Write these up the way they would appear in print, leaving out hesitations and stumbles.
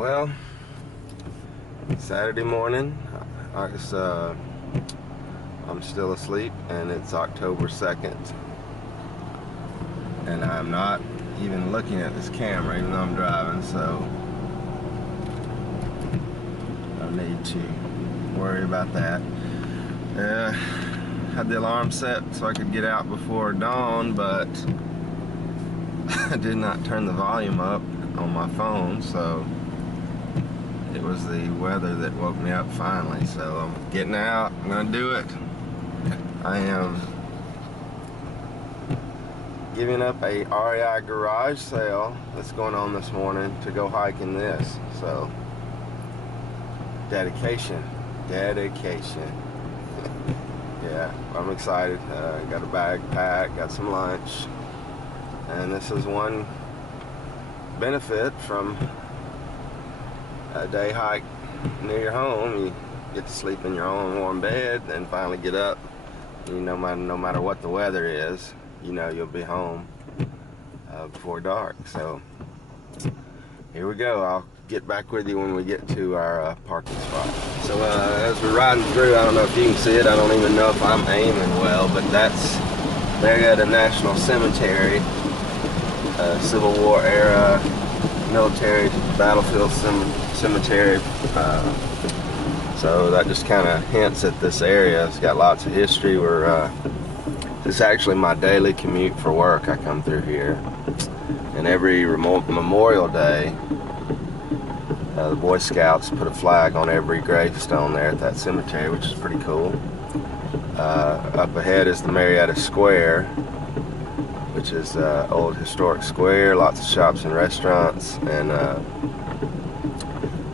Well, Saturday morning, I'm still asleep, and it's October 2nd, and I'm not even looking at this camera even though I'm driving, so no need to worry about that. Had the alarm set so I could get out before dawn, but I did not turn the volume up on my phone, so it was the weather that woke me up finally. So I'm getting out. I'm gonna do it. I am giving up a REI garage sale that's going on this morning to go hiking this. So dedication. Yeah, I'm excited. Got a bag packed, got some lunch, and this is one benefit from a day hike near your home. You get to sleep in your own warm bed and finally get up. No matter what the weather is, you'll be home before dark. So here we go. I'll get back with you when we get to our parking spot. So as we're riding through, I don't know if you can see it. I don't even know if I'm aiming well, but that's Marietta National Cemetery, Civil War era military battlefield cemetery. So that just kind of hints at this area. It's got lots of history. This is actually my daily commute for work. I come through here, and every Memorial Day, the Boy Scouts put a flag on every gravestone there at that cemetery, which is pretty cool. Up ahead is the Marietta Square, which is old historic square, lots of shops and restaurants, and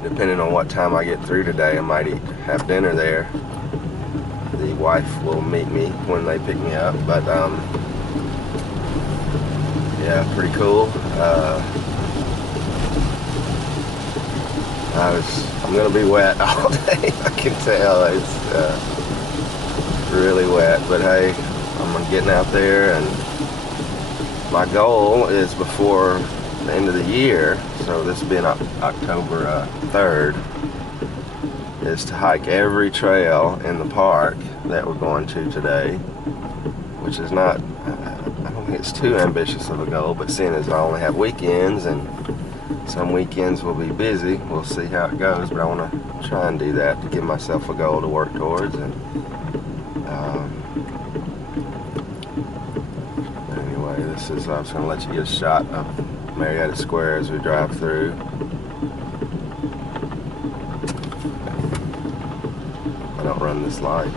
depending on what time I get through today, I might have dinner there. The wife will meet me when they pick me up, but yeah, pretty cool. I'm gonna be wet all day. I can tell it's really wet, but hey, I'm getting out there, and my goal is before the end of the year, so this being October 3rd, is to hike every trail in the park that we're going to today, which is not, I don't think it's too ambitious of a goal, but seeing as I only have weekends, and some weekends will be busy, we'll see how it goes, but I want to try and do that to give myself a goal to work towards. And anyway, I was going to let you get a shot of Marietta Square as we drive through. I don't run this light.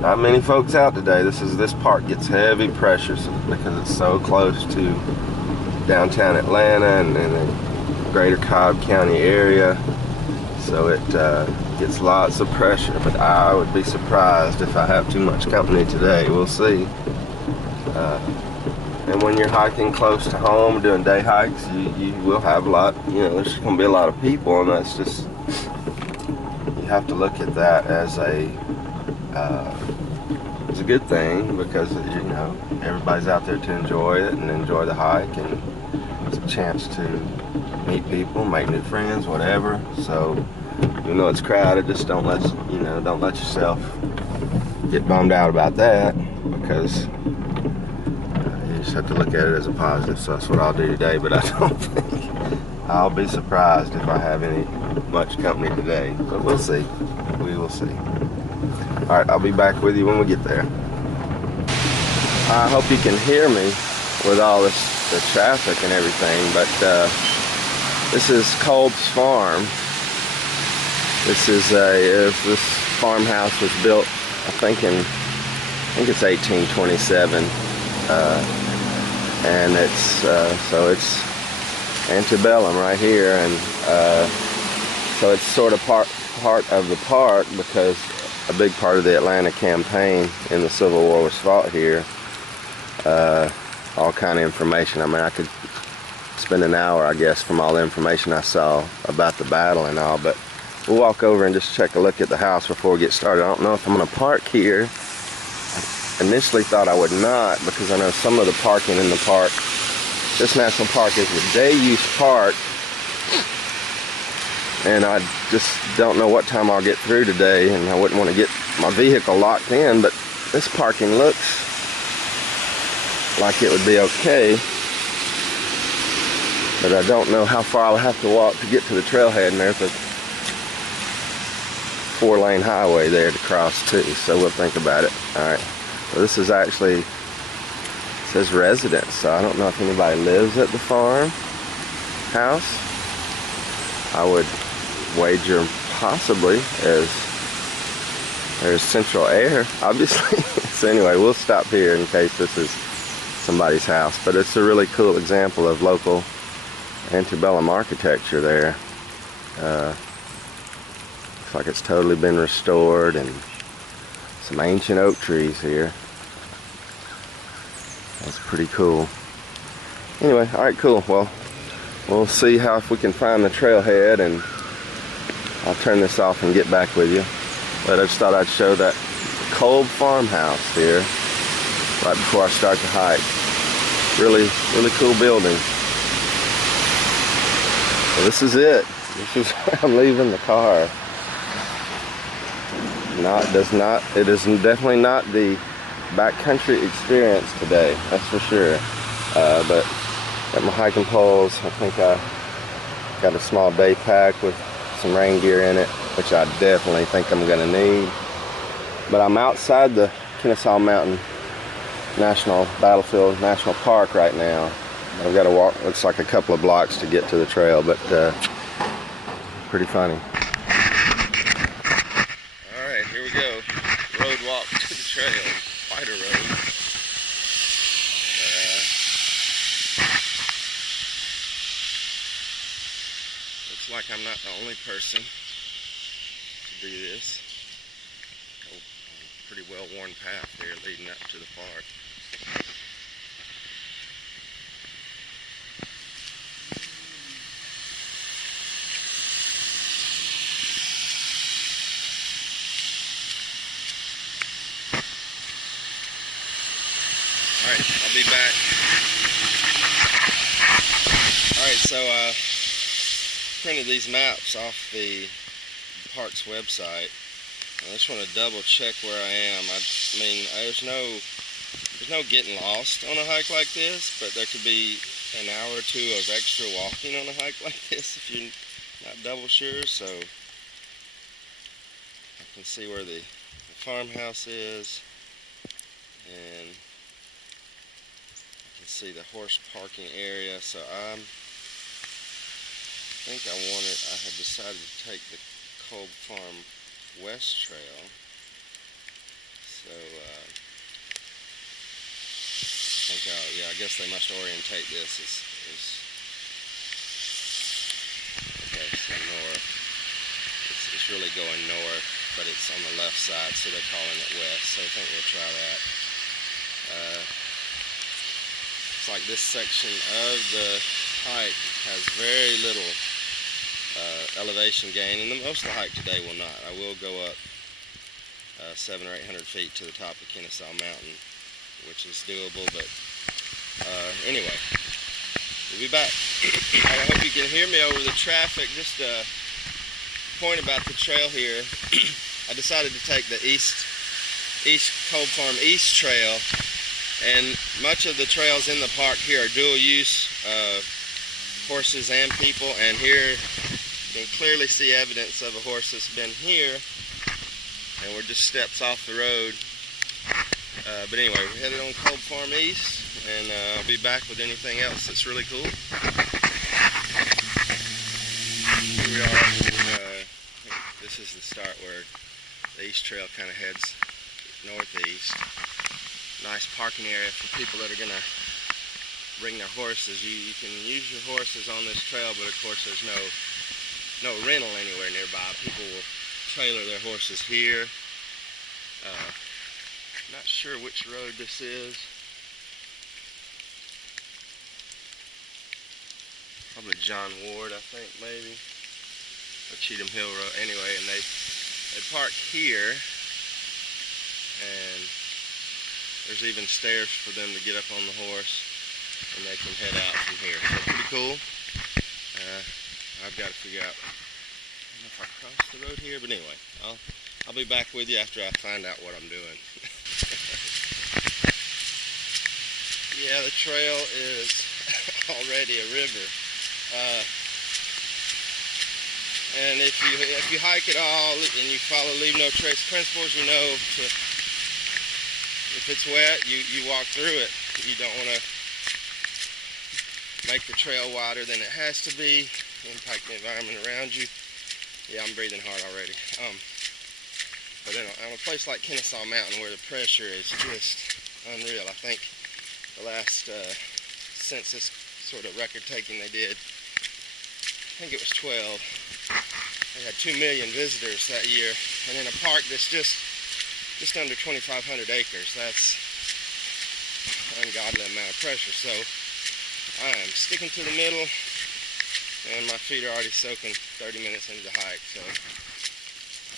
Not many folks out today. This park gets heavy pressure because it's so close to downtown Atlanta and the greater Cobb County area. So it gets lots of pressure, but I would be surprised if I have too much company today. We'll see. And when you're hiking close to home, doing day hikes, you will have a lot, there's going to be a lot of people, and that's just, you have to look at that as it's a good thing, because everybody's out there to enjoy it and enjoy the hike, and it's a chance to meet people, make new friends, whatever. So even though it's crowded, just don't let yourself get bummed out about that, because you just have to look at it as a positive. So that's what I'll do today, but I don't think I'll be surprised if I have much company today, but we'll see. We will see. Alright, I'll be back with you when we get there. I hope you can hear me with all the traffic and everything, but this is Kolb's Farm. This farmhouse was built, I think it's 1827, and it's antebellum right here, and so it's sort of part of the park, because a big part of the Atlanta campaign in the Civil War was fought here. All kind of information. I mean, I could spend an hour, I guess, from all the information I saw about the battle and all, but we'll walk over and just check a look at the house before we get started. I don't know if I'm going to park here. I initially thought I would not, because I know some of the parking in the park this national park is a day use park, and I just don't know what time I'll get through today, and I wouldn't want to get my vehicle locked in, but this parking looks like it would be okay. But I don't know how far I'll have to walk to get to the trailhead, and there's a 4-lane highway there to cross too, so we'll think about it. Alright, so this is actually, it says residence, so I don't know if anybody lives at the farm house. I would wager possibly, as there's central air, obviously. So anyway, we'll stop here in case this is somebody's house, but it's a really cool example of local antebellum architecture there. Looks like it's totally been restored, and some ancient oak trees here. That's pretty cool. Anyway, alright, cool. Well, we'll see how if we can find the trailhead, and I'll turn this off and get back with you. But I just thought I'd show that Kolb farmhouse here right before I start the hike. Really, really cool building. So this is it. This is where I'm leaving the car. It is definitely not the backcountry experience today, that's for sure. But got my hiking poles. I think I got a small day pack with some rain gear in it, which I definitely think I'm gonna need. But I'm outside the Kennesaw Mountain Battlefield National Park right now. I've got to walk, looks like a couple of blocks to get to the trail, but pretty funny. Alright, here we go. Road walk to the trail. Quite a road. Looks like I'm not the only person to do this. Oh, pretty well-worn path here leading up to the park. Alright, I'll be back. Alright, so printed these maps off the park's website. I just want to double check where I am. I mean, there's no getting lost on a hike like this, but there could be an hour or two of extra walking on a hike like this if you're not double sure. So I can see where the farmhouse is, and I can see the horse parking area. So I think I had decided to take the Kolb Farm West Trail. So I guess they must orientate this as okay, so north. It's really going north, but it's on the left side, so they're calling it west. So I think we'll try that. It's like this section of the hike has very little elevation gain, and most of the hike today will not. I will go up 700 or 800 feet to the top of Kennesaw Mountain, which is doable, but anyway, we'll be back. I hope you can hear me over the traffic. Just a point about the trail here. I decided to take the East Kolb Farm East Trail, and much of the trails in the park here are dual use, horses and people, and here you can clearly see evidence of a horse that's been here, and we're just steps off the road. But anyway, we're headed on Kolb Farm East, and I'll be back with anything else that's really cool. Here we are. This is the start where the East Trail kind of heads northeast. Nice parking area for people that are going to bring their horses. You can use your horses on this trail, but of course there's no rental anywhere nearby. People will trailer their horses here. Not sure which road this is. Probably John Ward, I think, maybe. Or Cheatham Hill Road. Anyway, and they park here, and there's even stairs for them to get up on the horse. and they can head out from here. So pretty cool. I've got to figure out, I don't know if I crossed the road here, but anyway, I'll be back with you after I find out what I'm doing. Yeah, the trail is already a river. And if you hike at all and you follow leave no trace principles, you know if it's wet, you walk through it. You don't want to make the trail wider than it has to be, impact the environment around you. Yeah, I'm breathing hard already. But on a place like Kennesaw Mountain where the pressure is just unreal, I think the last census sort of record taking they did, I think it was 12. They had 2 million visitors that year, and in a park that's just under 2,500 acres. That's an ungodly amount of pressure. So I am sticking to the middle, and my feet are already soaking 30 minutes into the hike, so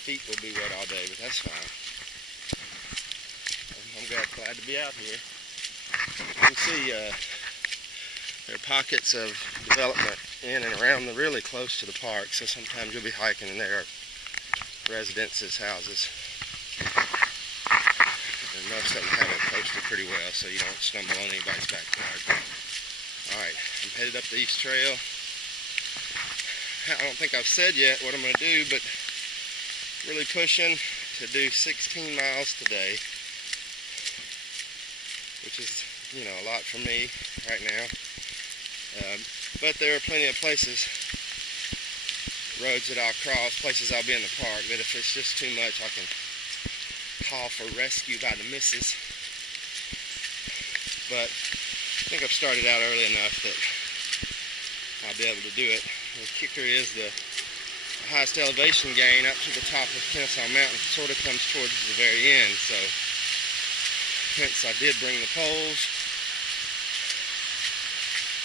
feet will be wet all day, but that's fine. I'm glad to be out here. You can see there are pockets of development in and around really close to the park, so sometimes you'll be hiking and there are residences, houses. And most of them have it posted pretty well so you don't stumble on anybody's backyard. Alright, I'm headed up the East Trail. I don't think I've said yet what I'm going to do, but really pushing to do 16 miles today, which is, you know, a lot for me right now. But there are plenty of places, roads that I'll cross, places I'll be in the park, that if it's just too much I can call for rescue by the missus. But I think I've started out early enough that I'll be able to do it. The kicker is the highest elevation gain up to the top of Kennesaw Mountain sort of comes towards the very end, so hence I did bring the poles,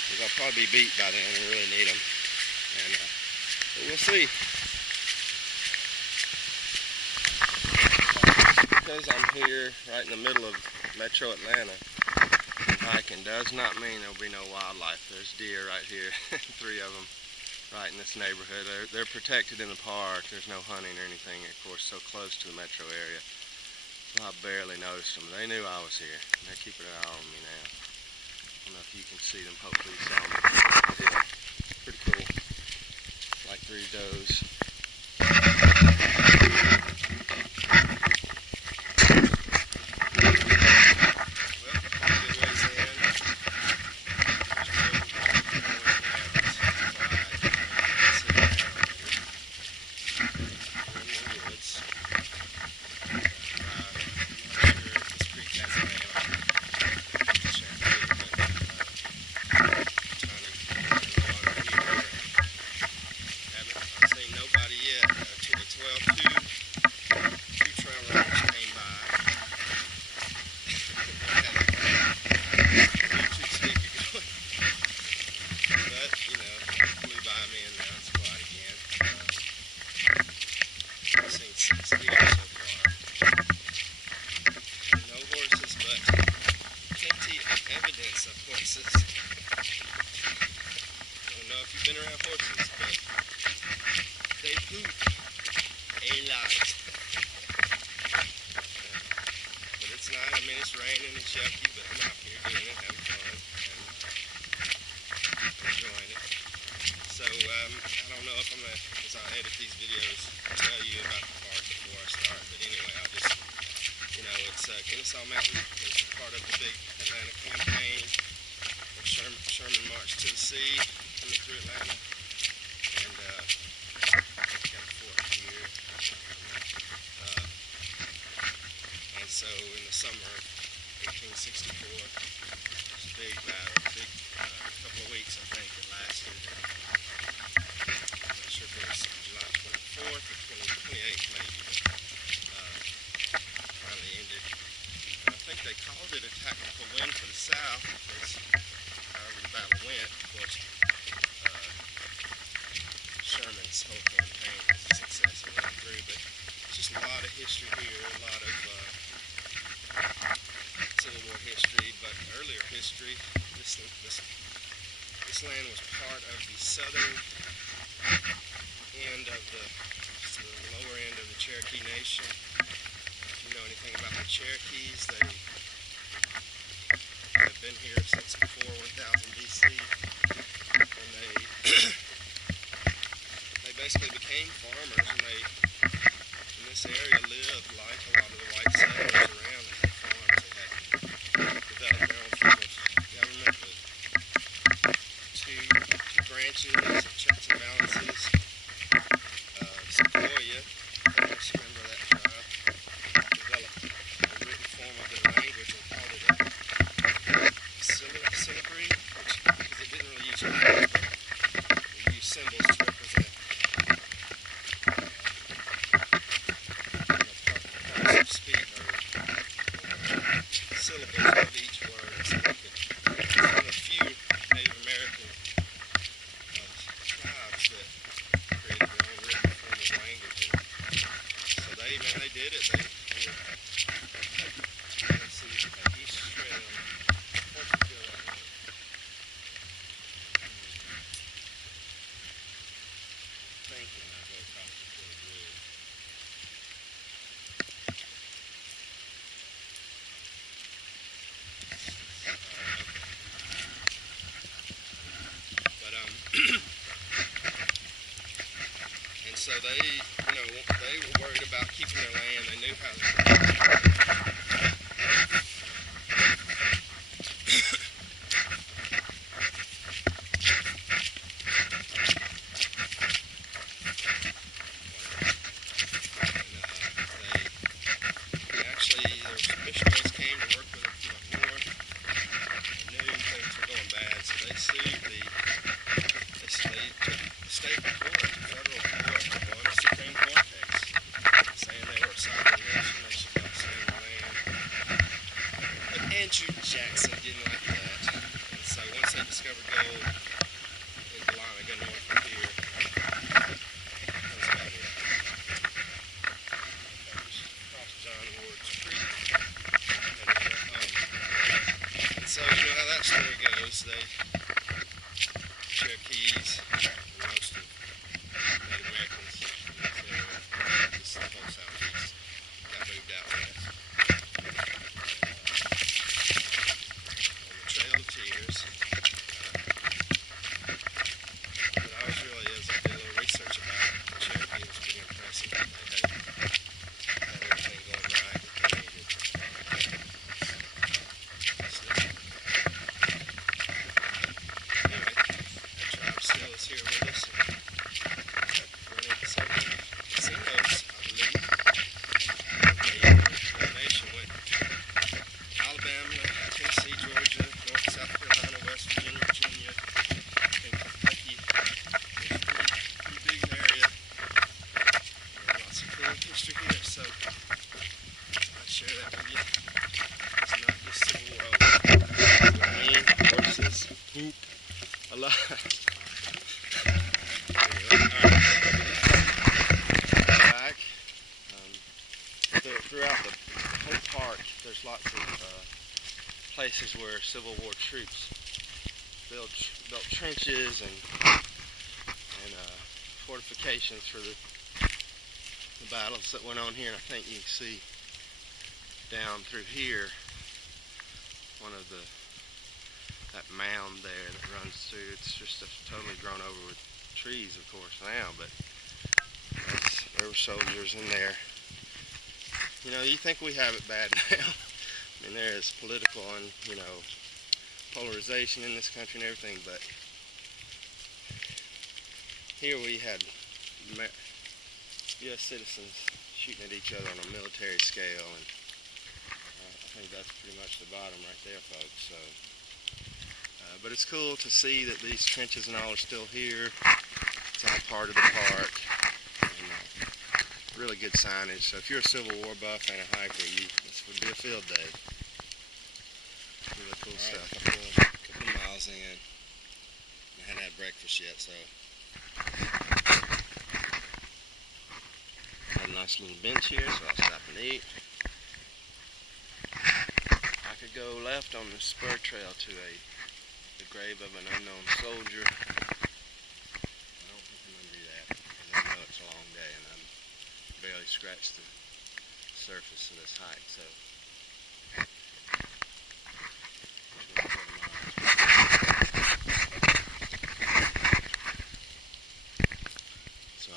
because I'll probably be beat by then and really need them, and but we'll see. Because I'm here right in the middle of Metro Atlanta, hiking does not mean there'll be no wildlife. There's deer right here, 3 of them right in this neighborhood. They're protected in the park. There's no hunting or anything, of course, so close to the metro area. So I barely noticed them. They knew I was here. They're keeping an eye on me now. I don't know if you can see them. Hopefully you saw them. Yeah, pretty cool. Like 3 does. Been around horses, but they poop a lot. But it's not, I mean, it's raining and yucky, but I'm out here doing it, having fun, and enjoying it. So, I don't know if I'm going to, as I edit these videos, tell you about the park before I start, but anyway, I'll just, you know, it's Kennesaw Mountain is part of the big Atlanta campaign. Sherman March to the Sea, coming through Atlanta, and got a fort here. And so in the summer of 1864, it was a big battle, big couple of weeks I think it lasted. I'm not sure if it was July 24th or 28th maybe, but finally ended. And I think they called it a tactical win for the South, because however the battle went, of course, Sherman's whole campaign was a success and went through, but it's just a lot of history here, a lot of Civil War history, but earlier history. this land was part of the southern end of the lower end of the Cherokee Nation. If you know anything about the Cherokees, they have been here since before 1000 BC, and they basically became farmers, and they in this area lived like a lot of the white settlers around. They had farms, they had developed their own form of government with two branches of checks and balances. Sequoia, I just remember that tribe, developed a written form of their language and called it a syllabary, because it didn't really use words, but it used symbols to represent parts of speech or syllables of each word, so they could, one of the few Native American tribes that created their own written form of language. And so they did it. Let's see, East Trail. Where should we go that way? Thinking I go across the bridge. But and so they were worried about keeping their land. They knew how to. Their missionaries came to work with them from up north. They knew things were going bad, so they sued they took the state court, federal court, won a Supreme Court case, saying they were a sovereign nation, they should not stay in the land. But Andrew Jackson didn't like that, and so once they discovered gold in Dahlonega, north of here, that was about it. Across John Ward's Creek. And so you know how that story goes. Cherokees, and most of Native Americans in this area, just the whole southeast, got moved out west. On the Trail of Tears. But I was really, as I did a little research about it, the Cherokee was pretty impressive. They had everything going right that they needed. Still is here with us. Running several casinos, I believe. The nation went Alabama, Tennessee, Georgia, North and South Carolina, West Virginia, Virginia, and Kentucky. It's a pretty big area. And lots of cool history here, so I'd share that with you. It's not just Civil War. Rain, horses, poop, a lot. Back throughout the whole park, there's lots of places where Civil War troops built trenches and fortifications for the battles that went on here. And I think you can see down through here that mound there that runs through. It's just totally grown over with trees, of course, now, but there were soldiers in there. You know, you think we have it bad now. I mean, there is political and, polarization in this country and everything, but here we had U.S. citizens shooting at each other on a military scale, and I think that's pretty much the bottom right there, folks. So, but it's cool to see that these trenches and all are still here. It's all part of the park, and really good signage. So if you're a Civil War buff and a hiker, this would be a field day. Really cool stuff. A couple miles in. I hadn't had breakfast yet, so got a nice little bench here, so I'll stop and eat. I could go left on the spur trail to a grave of an unknown soldier. I don't think I'm going to do that, because I know it's a long day and I'm barely scratched the surface of this hike, so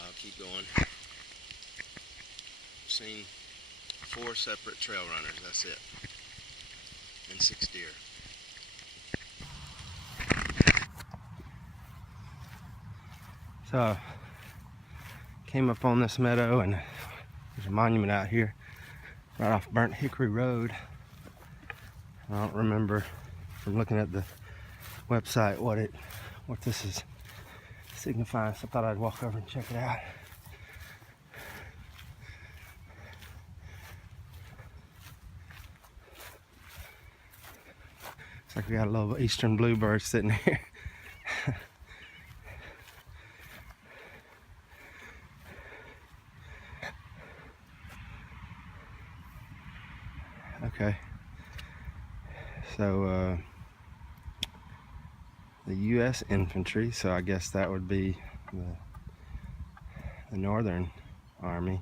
I'll keep going. I've seen 4 separate trail runners, that's it, and 6 deer. So came up on this meadow, and there's a monument out here right off Burnt Hickory Road. I don't remember from looking at the website what this is signifying, so I thought I'd walk over and check it out. Looks like we got a little eastern bluebird sitting here. Okay, so the U.S. infantry, so I guess that would be the Northern Army.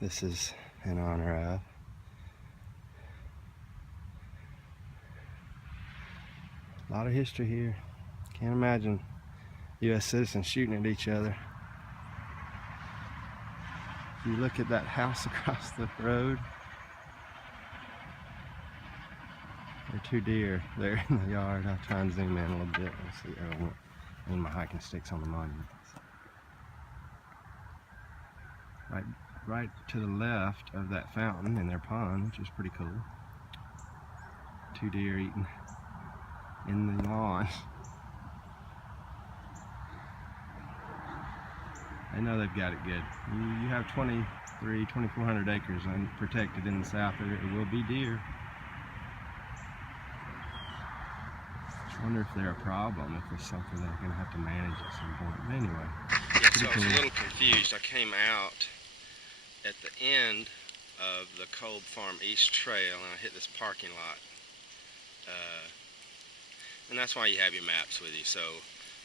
This is in honor of. A lot of history here. Can't imagine U.S. citizens shooting at each other. If you look at that house across the road, there are 2 deer there in the yard. I'll try and zoom in a little bit. Let's see. And my hiking sticks on the monument. Right to the left of that fountain in their pond, which is pretty cool. 2 deer eating in the lawn. They know they've got it good. You have 2,400 acres unprotected in the south. There will be deer. I wonder if they're a problem, if it's something they're going to have to manage at some point. But anyway. Yeah, so I was a little confused. I came out at the end of the Kolb Farm East Trail and I hit this parking lot. And that's why you have your maps with you. So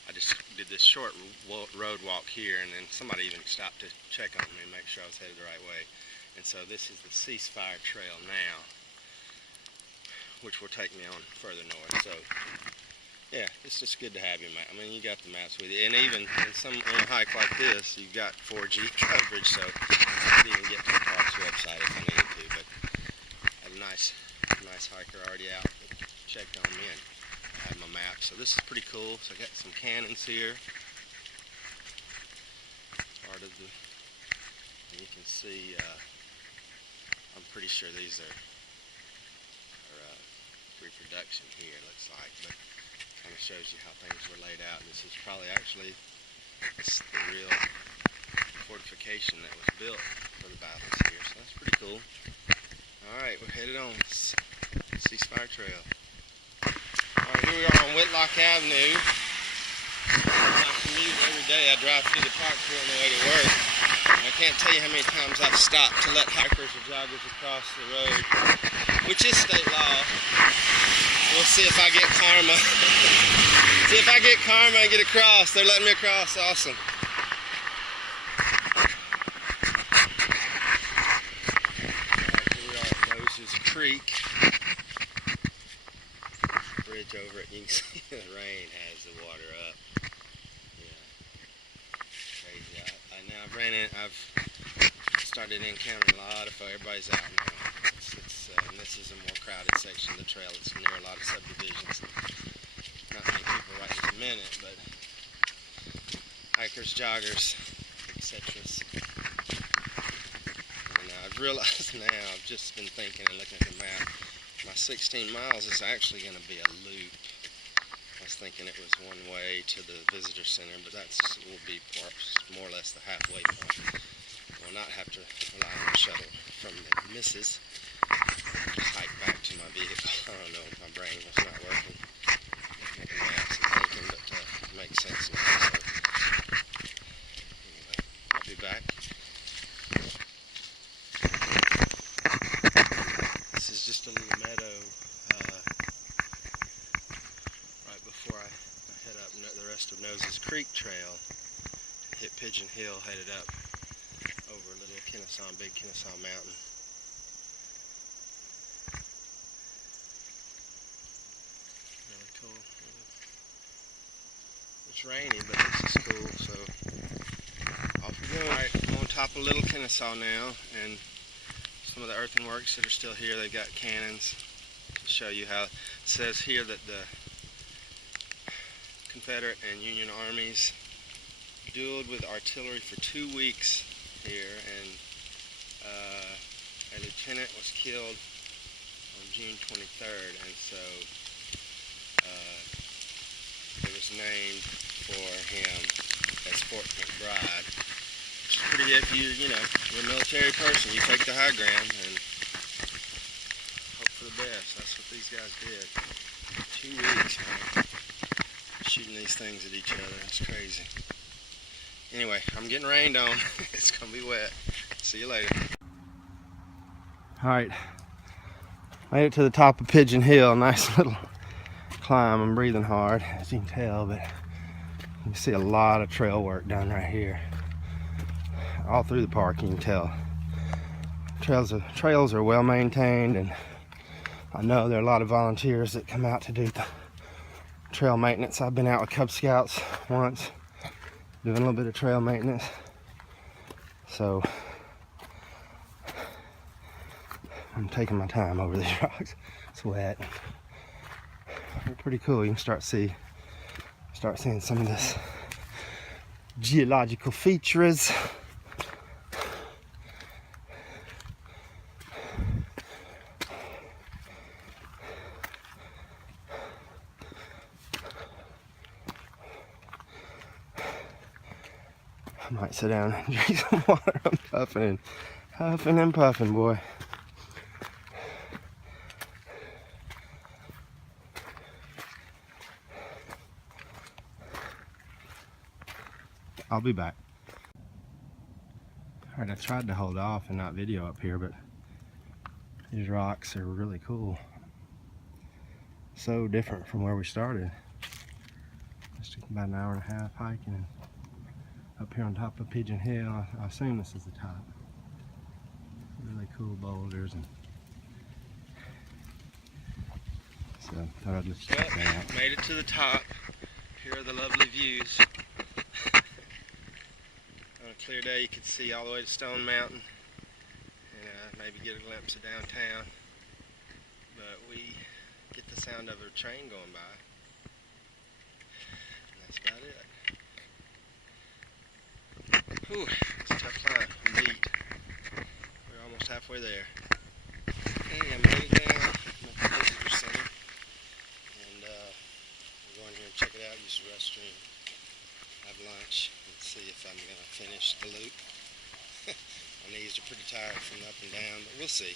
I just did this short road walk here, and then somebody even stopped to check on me and make sure I was headed the right way. And so this is the Ceasefire Trail now, which will take me on further north. So yeah, it's just good to have your map. I mean, you got the maps with you, and even on a hike like this, you've got 4G coverage, so I could even get to the park's website if I needed to. But I had a nice hiker already out that checked on me, and I had my map. So this is pretty cool. So I got some cannons here. Part of the, and you can see. I'm pretty sure these are reproduction here. It looks like, but kind of shows you how things were laid out. This is probably actually the real fortification that was built for the battles here, so that's pretty cool. Alright, we're headed on Ceasefire Trail. Alright, here we are on Whitlock Avenue. I commute every day. I drive through the park here on the way to work. I can't tell you how many times I've stopped to let hikers or joggers across the road, which is state law. We'll see if I get karma. See if I get karma and get across. They're letting me across. Awesome. Alright, here we are at Moses Creek. Bridge over it. You can see the rain has the water up. Yeah. Crazy. I've started encountering a lot of folks. Everybody's out now. And this is a more crowded section of the trail. It's near a lot of subdivisions. Not many people right this minute, but hikers, joggers, etc. And I've realized now, I've just been thinking and looking at the map, my 16 miles is actually going to be a loop. I was thinking it was one way to the visitor center, but that will be more or less the halfway point. I will not have to rely on the shuttle from the missus. Just hike back to my vehicle. I don't know if my brain was not working. Making maps and thinking, but it makes sense now. So anyway, I'll be back. This is just a little meadow right before the rest of Noses Creek Trail, hit Pigeon Hill, headed up over Little Kennesaw, Big Kennesaw Mountain. Really cool. It's rainy, but this is cool, so off we go. Alright, I'm on top of Little Kennesaw now, and some of the earthworks that are still here, they've got cannons to show you how. It says here that the Confederate and Union armies dueled with artillery for 2 weeks here, and a lieutenant was killed on June 23rd, and so it was named for him as Fort McBride. It's pretty, if you know, you're a military person, you take the high ground and hope for the best. That's what these guys did. 2 weeks, man. Shooting these things at each other. It's crazy. Anyway, I'm getting rained on. It's gonna be wet. See you later. Alright, made it to the top of Pigeon Hill. Nice little climb. I'm breathing hard, as you can tell, but you can see a lot of trail work done right here. All through the park, you can tell. Trails are well maintained, and I know there are a lot of volunteers that come out to do the trail maintenance. I've been out with Cub Scouts once, doing a little bit of trail maintenance. So I'm taking my time over these rocks. It's wet. They're pretty cool. You can start seeing some of this geological features. I might sit down and drink some water. I'm huffing and puffing, boy. I'll be back. Alright, I tried to hold off and not video up here, but these rocks are really cool. So different from where we started. Just took about an hour and a half hiking up here on top of Pigeon Hill. I assume this is the top. Really cool boulders, and so thought I'd just check that out. Made it to the top. Here are the lovely views. On a clear day, you could see all the way to Stone Mountain, and maybe get a glimpse of downtown. But we get the sound of a train going by, and that's about it. Whew, it's a tough climb, indeed. We're almost halfway there. Okay, I'm headed down at the visitor center, and we'll go in here and check it out, use the restroom, have lunch, and see if I'm going to finish the loop. My knees are pretty tired from up and down, but we'll see.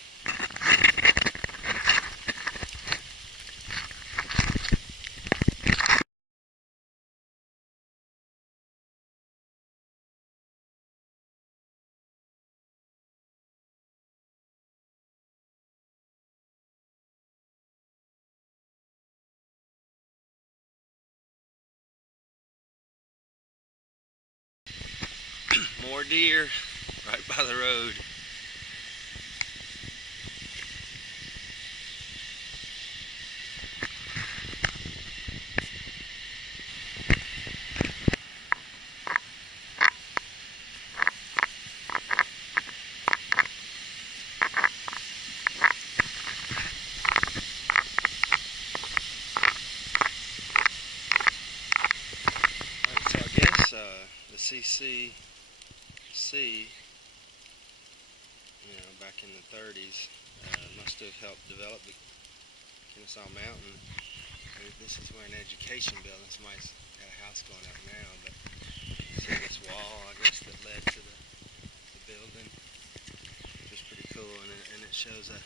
More deer right by the road. So I guess the CCC, back in the 30s, must have helped develop the Kennesaw Mountain. Maybe this is where an education building, somebody's got a house going up now, but see this wall, I guess, that led to the building, which is pretty cool, and it shows a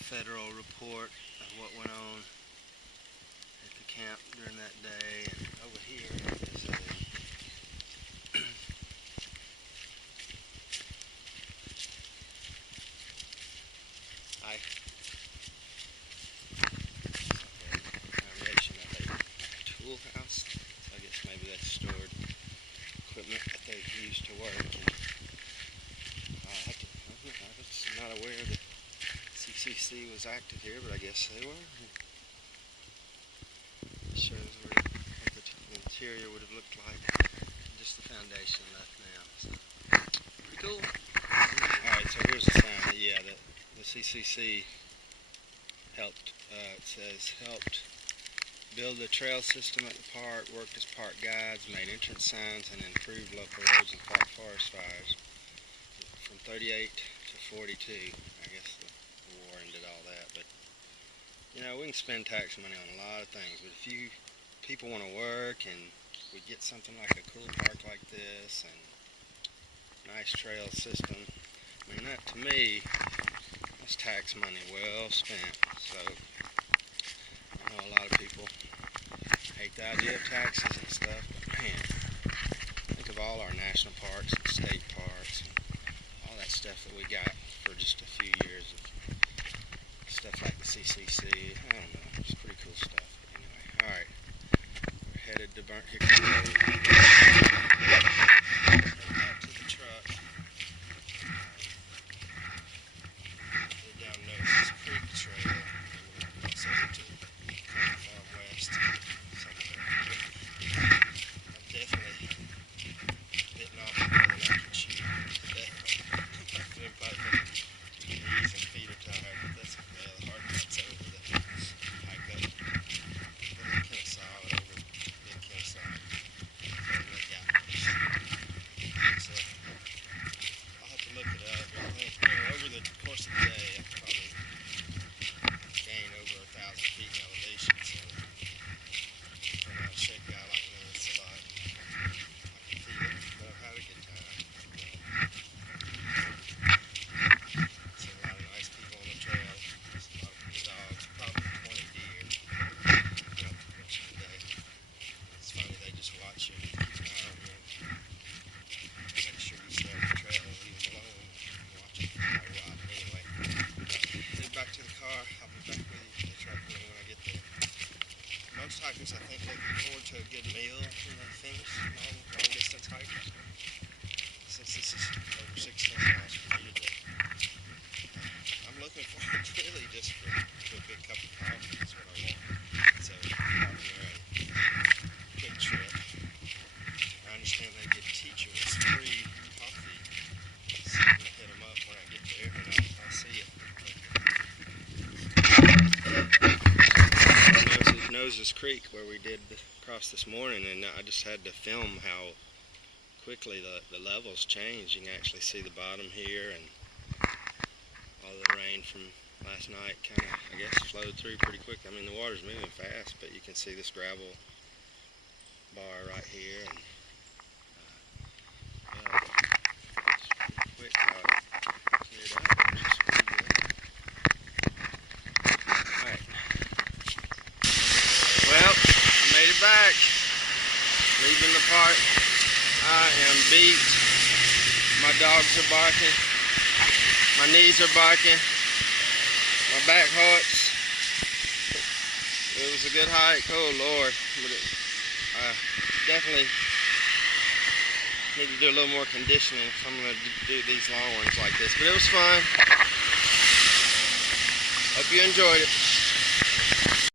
federal report of what went on at the camp during that day. And over here is a foundation of a tool house. So I guess work. I was not aware that CCC was active here, but I guess they were. It shows what the interior would have looked like. Just the foundation left now. So, pretty cool. Alright, so here's the sign. Yeah, the CCC helped, it says, helped build the trail system at the park, worked as park guides, made entrance signs, and improved local roads and fought forest fires. From 38 to 42, I guess the war ended all that. But, you know, we can spend tax money on a lot of things, but if you people want to work and we get something like a cool park like this and nice trail system, I mean, that to me, that's tax money well spent. So, I know a lot of people hate the idea of taxes and stuff, but man, think of all our national parks and state parks and all that stuff that we got for just a few years of stuff like the CCC. I don't know, it's pretty cool stuff. But anyway, alright, we're headed to Burnt Hickory Road. Back to the truck. We're down Noses Creek Trail, and also to Kennesaw West. I've definitely bitten off more than I can chew today. I've been probably knees and feet are tired, but that's okay. The hard part's over. The hike up Little Kennesaw and over Big Kennesaw. So I'll have to look it up. I think, over the course of the day, I could probably gain over 1,000 feet in elevation. So for a shape guy like me, it's a lot. I can feel it, but I've had a good time. See a lot of nice people on the trail. There's a lot of dogs, probably 20 deer. Today. It's funny, they just watch you and keep an eye on you. Make sure you stay on the trail and leave them alone and watch them for a while. Anyway, head back to the car. I'll be back with you. The truck when I get there. Most hikers, I think, looking forward to a good meal when they finish long distance hiking. Since this is over 16 miles from here today, I'm looking forward really just to a big cup of coffee. That's what I want. So, quick trip. I understand they give teachers free coffee. So I'm going to hit them up when I get there, and I'll see you. Noses Creek, where we did cross this morning, and I just had to film how quickly the levels change. You can actually see the bottom here, and all the rain from last night kind of, I guess, flowed through pretty quick. I mean, the water's moving fast, but you can see this gravel bar right here, and yeah, it's pretty quick how it cleared up. It's pretty good. Alright. Well, I made it back. Leaving the park. I am beat. My dogs are barking. My knees are barking. My back hurts. It was a good hike. Oh Lord. But definitely need to do a little more conditioning if I'm going to do these long ones like this. But it was fun. Hope you enjoyed it.